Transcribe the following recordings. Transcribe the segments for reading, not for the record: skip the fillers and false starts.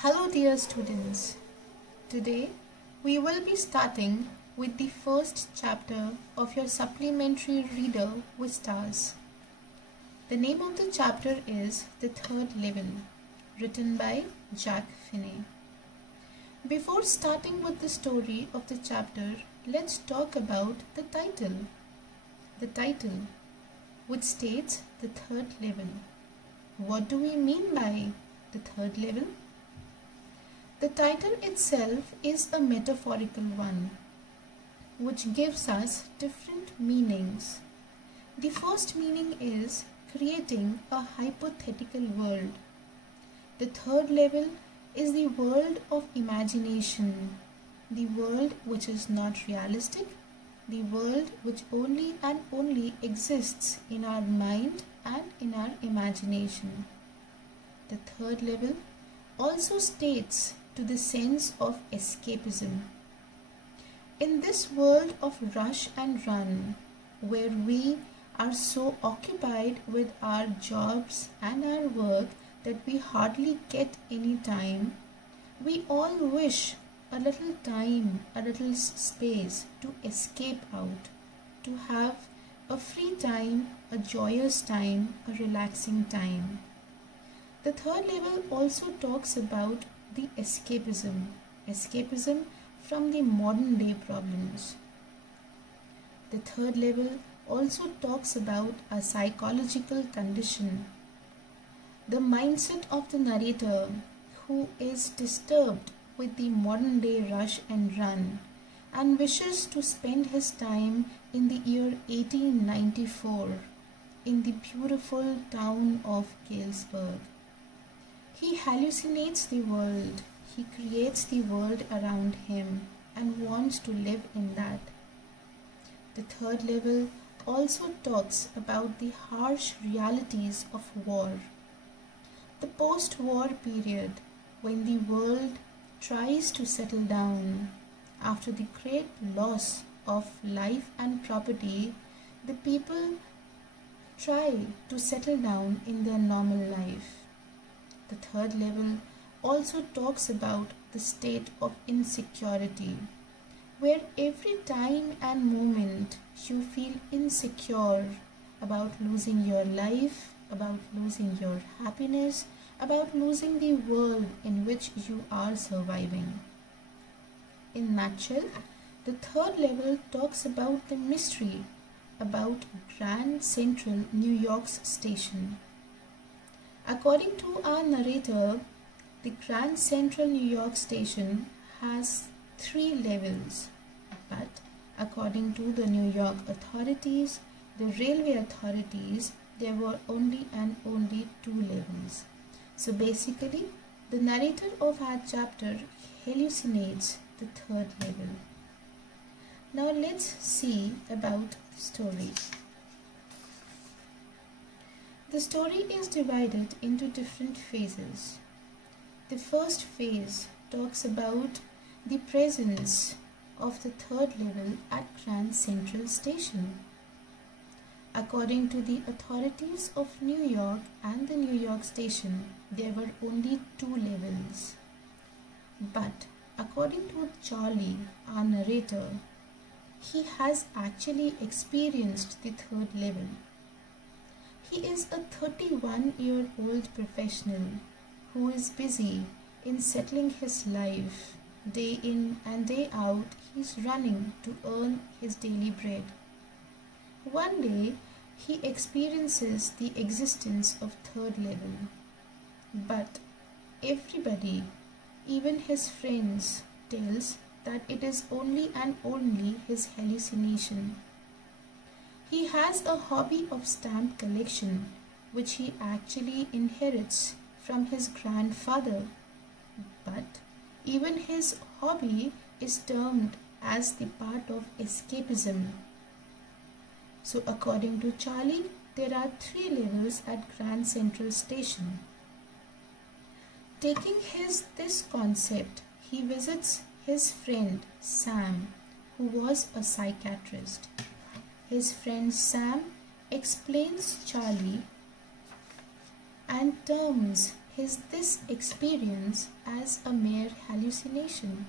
Hello dear students, today we will be starting with the first chapter of your supplementary reader Vistas. The name of the chapter is The Third Level, written by Jack Finney. Before starting with the story of the chapter, let's talk about the title. The title, which states the third level. What do we mean by the third level? The title itself is a metaphorical one, which gives us different meanings. The first meaning is creating a hypothetical world. The third level is the world of imagination, the world which is not realistic, the world which only and only exists in our mind and in our imagination. The third level also states to the sense of escapism. In this world of rush and run, where we are so occupied with our jobs and our work that we hardly get any time, we all wish a little time, a little space to escape out, to have a free time, a joyous time, a relaxing time. The third level also talks about the escapism from the modern day problems. The third level also talks about a psychological condition, the mindset of the narrator who is disturbed with the modern day rush and run and wishes to spend his time in the year 1894 in the beautiful town of Galesburg. He hallucinates the world, he creates the world around him and wants to live in that. The third level also talks about the harsh realities of war. The post-war period, when the world tries to settle down after the great loss of life and property, the people try to settle down in their normal life. The third level also talks about the state of insecurity, where every time and moment you feel insecure about losing your life, about losing your happiness, about losing the world in which you are surviving. In a nutshell, the third level talks about the mystery about Grand Central New York's station. According to our narrator, the Grand Central New York station has 3 levels, but according to the New York authorities, the railway authorities, there were only 2 levels. So basically, the narrator of our chapter hallucinates the third level. Now let's see about the story. The story is divided into different phases. The first phase talks about the presence of the third level at Grand Central Station. According to the authorities of New York and the New York station, there were only 2 levels. But according to Charley, our narrator, he has actually experienced the third level. He is a 31-year-old professional who is busy in settling his life. Day in and day out, he is running to earn his daily bread. One day, he experiences the existence of third level. But everybody, even his friends, tells that it is only and only his hallucination. He has a hobby of stamp collection, which he actually inherits from his grandfather. But even his hobby is termed as the part of escapism. So according to Charley, there are 3 levels at Grand Central Station. Taking this concept, he visits his friend Sam, who was a psychiatrist. His friend Sam explains Charley and terms this this experience as a mere hallucination.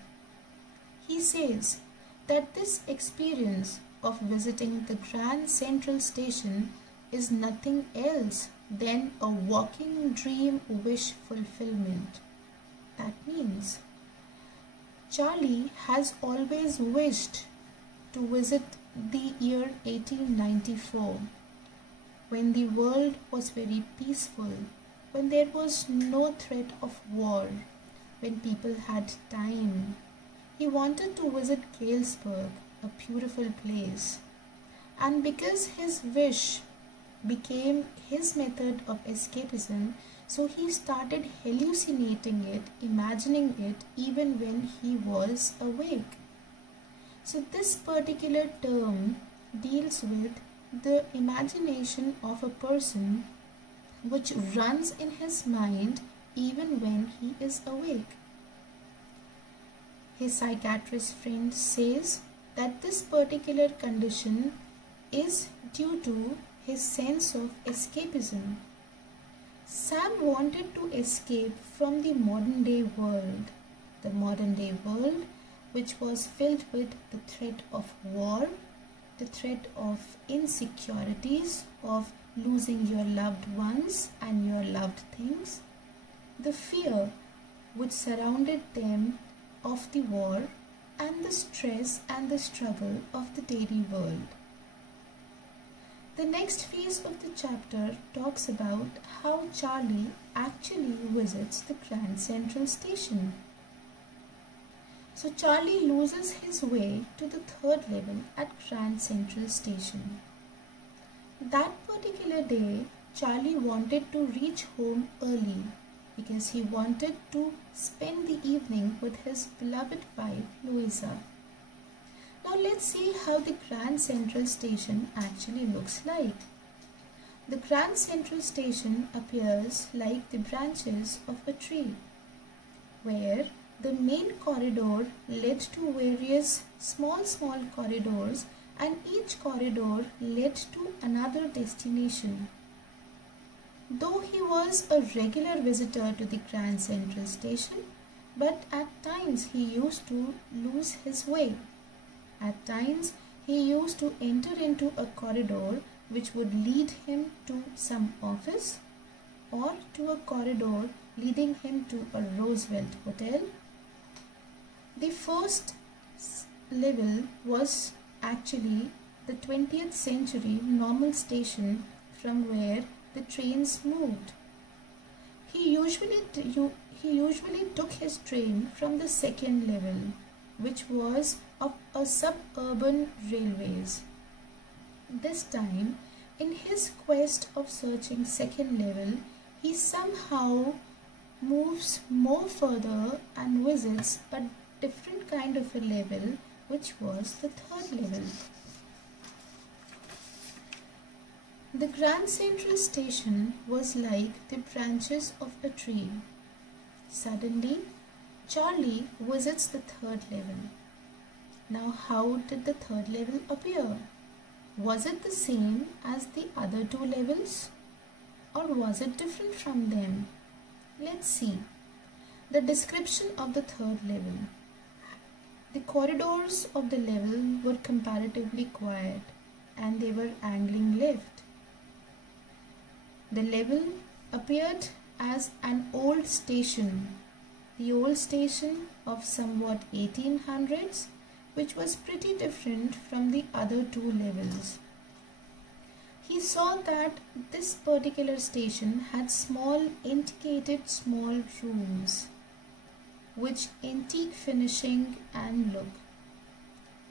He says that this experience of visiting the Grand Central Station is nothing else than a walking dream wish fulfillment. That means Charley has always wished to visit the year 1894, when the world was very peaceful, when there was no threat of war, when people had time. He wanted to visit Galesburg, a beautiful place. And because his wish became his method of escapism, so he started hallucinating it, imagining it even when he was awake. So this particular term deals with the imagination of a person which runs in his mind even when he is awake. His psychiatrist friend says that this particular condition is due to his sense of escapism. Sam wanted to escape from the modern day world which was filled with the threat of war, the threat of insecurities, of losing your loved ones and your loved things, the fear which surrounded them of the war, and the stress and the struggle of the daily world. The next phase of the chapter talks about how Charley actually visits the Grand Central Station. So Charley loses his way to the third level at Grand Central Station. That particular day, Charley wanted to reach home early because he wanted to spend the evening with his beloved wife, Louisa. Now let's see how the Grand Central Station actually looks like. The Grand Central Station appears like the branches of a tree, where the main corridor led to various small corridors, and each corridor led to another destination. Though he was a regular visitor to the Grand Central Station, but at times he used to lose his way. At times he used to enter into a corridor which would lead him to some office, or to a corridor leading him to a Roosevelt hotel. The first level was actually the 20th century normal station from where the trains moved. He usually took his train from the second level, which was of a suburban railways. This time, in his quest of searching second level, he somehow moves more further and visits a different kind of a level, which was the third level. The Grand Central Station was like the branches of a tree. Suddenly, Charley visits the third level. Now, how did the third level appear? Was it the same as the other two levels, or was it different from them? Let's see. The description of the third level. The corridors of the level were comparatively quiet, and they were angling left. The level appeared as an old station, the old station of somewhat 1800s, which was pretty different from the other two levels. He saw that this particular station had small small rooms, which antique finishing and look.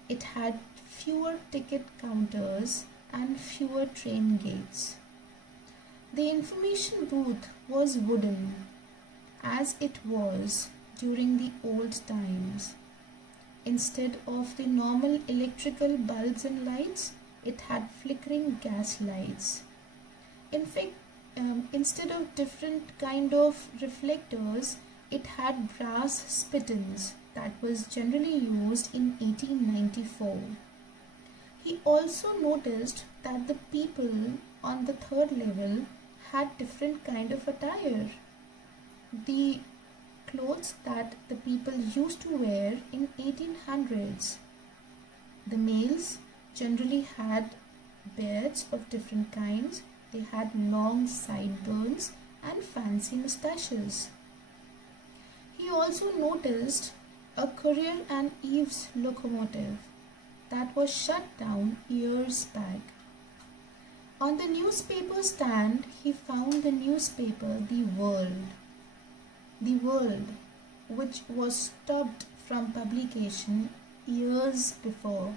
It had fewer ticket counters and fewer train gates. The information booth was wooden, as it was during the old times. Instead of the normal electrical bulbs and lights, it had flickering gas lights. In fact, instead of different kind of reflectors, it had brass spittons that was generally used in 1894. He also noticed that the people on the third level had different kind of attire. the clothes that the people used to wear in 1800s. The males generally had beards of different kinds. They had long sideburns and fancy mustaches. He also noticed a Courier and Eves locomotive that was shut down years back. On the newspaper stand, he found the newspaper The World, which was stopped from publication years before.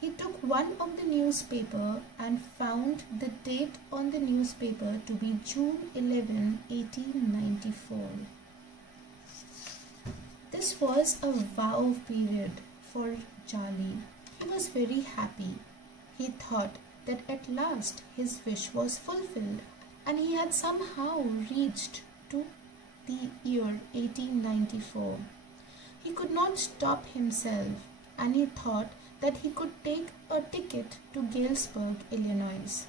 He took one of the newspaper and found the date on the newspaper to be June 11, 1894. This was a wow period for Charley. He was very happy. He thought that at last his wish was fulfilled and he had somehow reached to the year 1894. He could not stop himself and he thought that he could take a ticket to Galesburg, Illinois.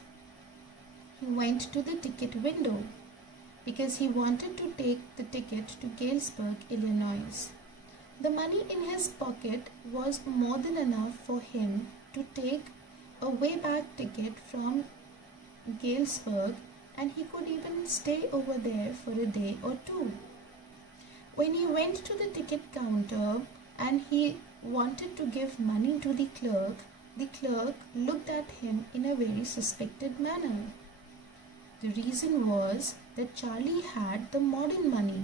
He went to the ticket window because he wanted to take the ticket to Galesburg, Illinois. The money in his pocket was more than enough for him to take a way-back ticket from Galesburg, and he could even stay over there for a day or two. When he went to the ticket counter and he wanted to give money to the clerk looked at him in a very suspected manner. The reason was that Charley had the modern money,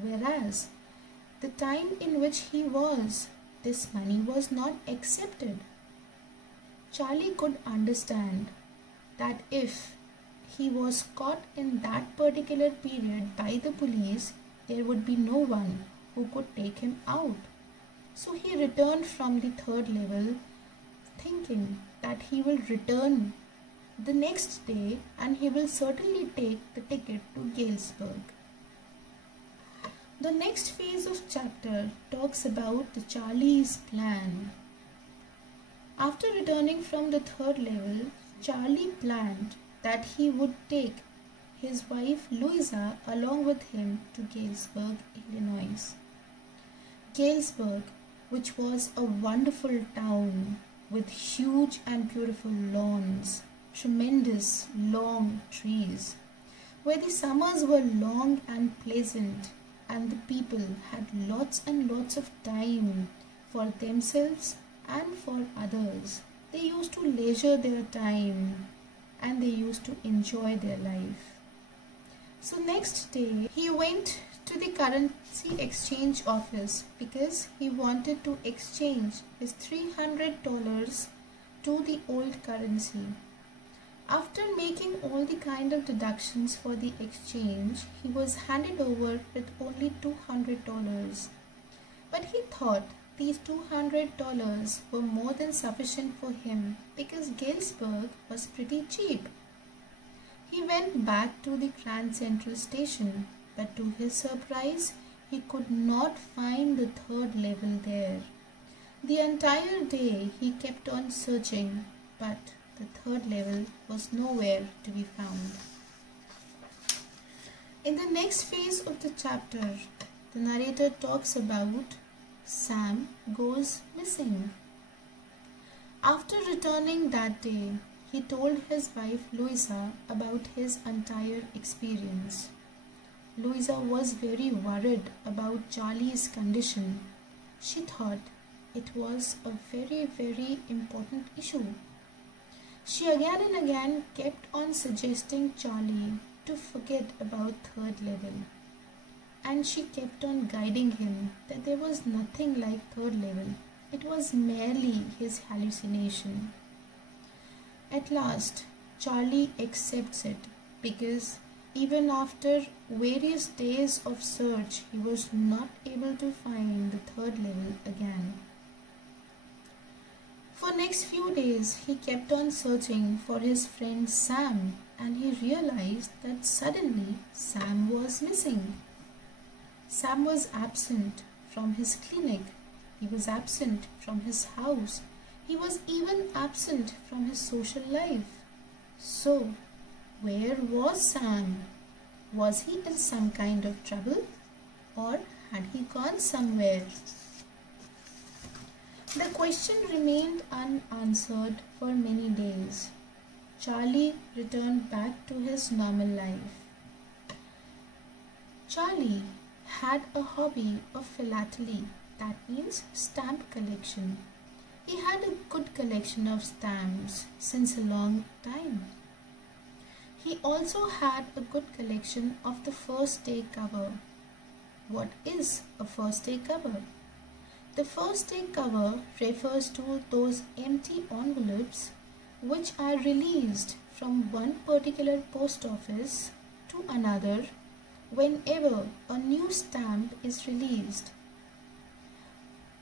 whereas the time in which he was, this money was not accepted. Charley could understand that if he was caught in that particular period by the police, there would be no one who could take him out. So he returned from the third level thinking that he will return the next day and he will certainly take the ticket to Galesburg. The next phase of chapter talks about the Charley's plan. After returning from the third level, Charley planned that he would take his wife Louisa along with him to Galesburg, Illinois. Galesburg, which was a wonderful town with huge and beautiful lawns, tremendous long trees, where the summers were long and pleasant and the people had lots and lots of time for themselves and for others. They used to leisure their time and they used to enjoy their life. So next day he went to the currency exchange office because he wanted to exchange his $300 to the old currency. After making all the kind of deductions for the exchange, he was handed over with only $200. But he thought these $200 were more than sufficient for him because Galesburg was pretty cheap. He went back to the Grand Central Station, but to his surprise, he could not find the third level there. The entire day he kept on searching, but the third level was nowhere to be found. In the next phase of the chapter, the narrator talks about Sam goes missing. After returning that day, he told his wife Louisa about his entire experience. Louisa was very worried about Charley's condition. She thought it was a very, very important issue. She again and again kept on suggesting Charley to forget about third level. And she kept on guiding him that there was nothing like third level. It was merely his hallucination. At last, Charley accepts it because even after various days of search, he was not able to find the third level again. For next few days, he kept on searching for his friend Sam, and he realized that suddenly Sam was missing. Sam was absent from his clinic. He was absent from his house. He was even absent from his social life. So, where was Sam? Was he in some kind of trouble, or had he gone somewhere? The question remained unanswered for many days. Charley returned back to his normal life. Charley had a hobby of philately, that means stamp collection. He had a good collection of stamps since a long time. He also had a good collection of the first day cover. What is a first day cover? The first day cover refers to those empty envelopes which are released from one particular post office to another whenever a new stamp is released.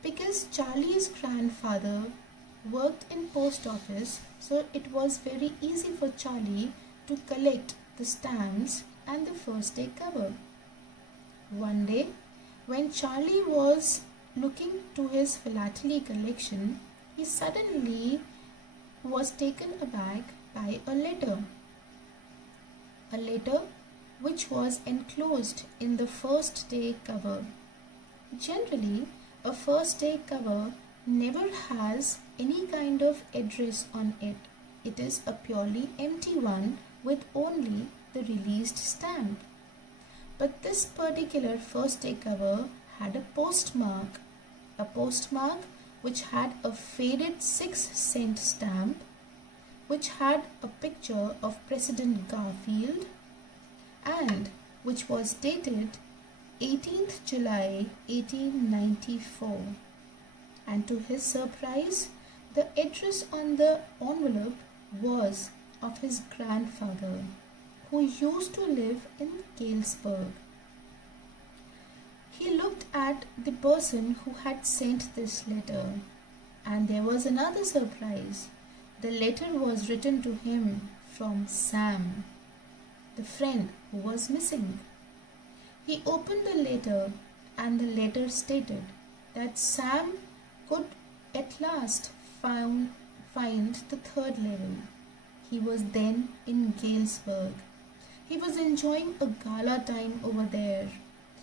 Because Charley's grandfather worked in post office, so it was very easy for Charley to collect the stamps and the first day cover. One day, when Charley was looking to his philately collection, he suddenly was taken aback by a letter. A letter which was enclosed in the first day cover. Generally, a first day cover never has any kind of address on it. It is a purely empty one with only the released stamp. But this particular first day cover had a postmark which had a faded 6-cent stamp, which had a picture of President Garfield, and which was dated 18th July 1894. And to his surprise, the address on the envelope was of his grandfather, who used to live in Galesburg. He looked at the person who had sent this letter, and there was another surprise. The letter was written to him from Sam, the friend who was missing. He opened the letter, and the letter stated that Sam could at last find the third level. He was then in Galesburg. He was enjoying a gala time over there.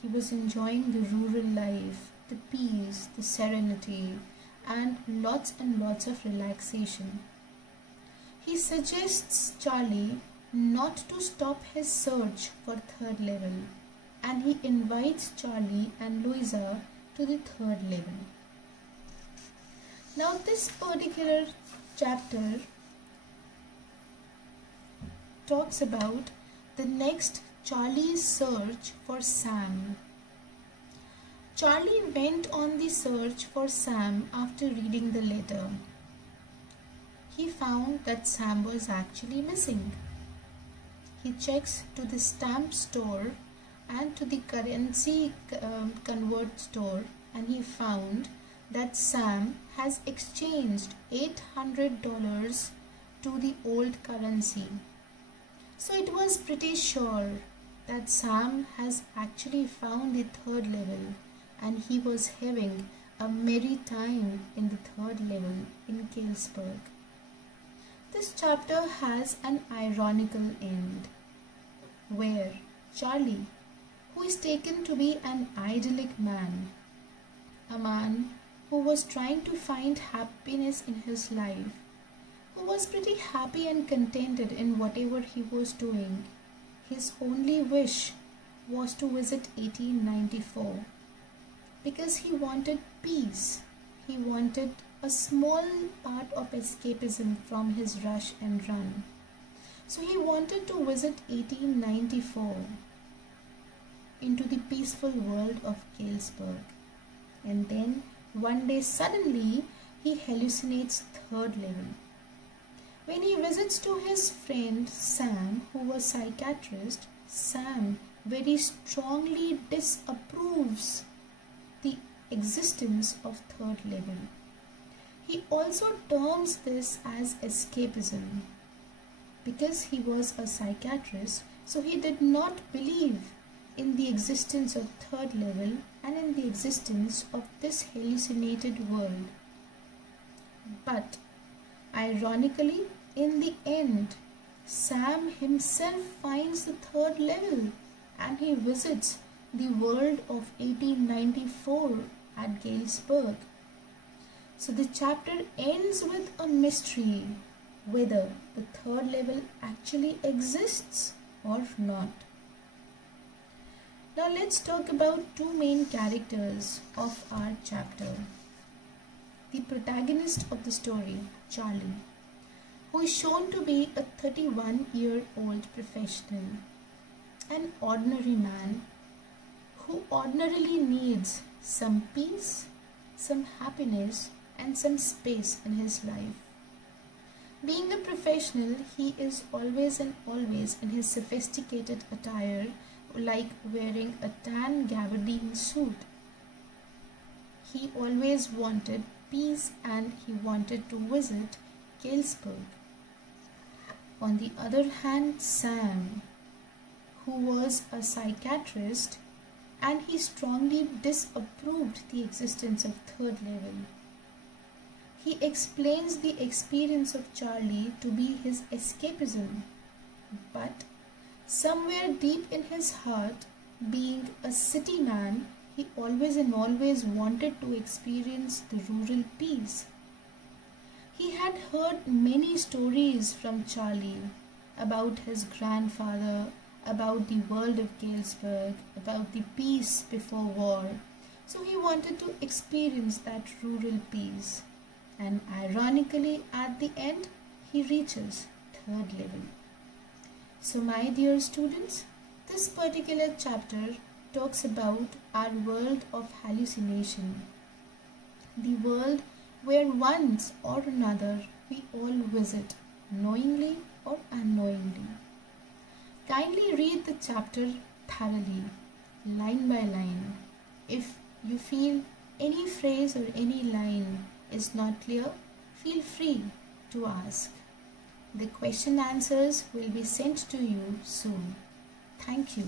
He was enjoying the rural life, the peace, the serenity, and lots of relaxation. He suggests Charley not to stop his search for third level, and he invites Charley and Louisa to the third level. Now this particular chapter talks about the next Charley's search for Sam. Charley went on the search for Sam after reading the letter. He found that Sam was actually missing. He checks to the stamp store and to the currency convert store, and he found that Sam has exchanged $800 to the old currency. So it was pretty sure that Sam has actually found the third level, and he was having a merry time in the third level in Galesburg. This chapter has an ironical end, where Charley, who is taken to be an idyllic man, a man who was trying to find happiness in his life, who was pretty happy and contented in whatever he was doing. His only wish was to visit 1894 because he wanted peace. He wanted a small part of escapism from his rush and run. So he wanted to visit 1894 into the peaceful world of Galesburg. And then one day suddenly he hallucinates third level. When he visits to his friend Sam, who was psychiatrist, Sam very strongly disapproves the existence of third level. He also terms this as escapism. Because he was a psychiatrist, so he did not believe in the existence of third level and in the existence of this hallucinated world. But ironically, in the end, Sam himself finds the third level and he visits the world of 1894 at Galesburg. So the chapter ends with a mystery whether the third level actually exists or not. Now let's talk about two main characters of our chapter. The protagonist of the story, Charley, who is shown to be a 31-year-old professional, an ordinary man who ordinarily needs some peace, some happiness, and some space in his life. Being a professional, he is always and always in his sophisticated attire, like wearing a tan gabardine suit. He always wanted peace and he wanted to visit Galesburg. On the other hand, Sam, who was a psychiatrist, and he strongly disapproved the existence of third level. He explains the experience of Charley to be his escapism, but somewhere deep in his heart, being a city man, he always and always wanted to experience the rural peace. He had heard many stories from Charley about his grandfather, about the world of Galesburg, about the peace before war. So he wanted to experience that rural peace. And ironically, at the end, he reaches third level. So my dear students, this particular chapter talks about our world of hallucination. The world where once or another we all visit, knowingly or unknowingly. Kindly read the chapter thoroughly, line by line. If you feel any phrase or any line is not clear, feel free to ask. The question answers will be sent to you soon. Thank you.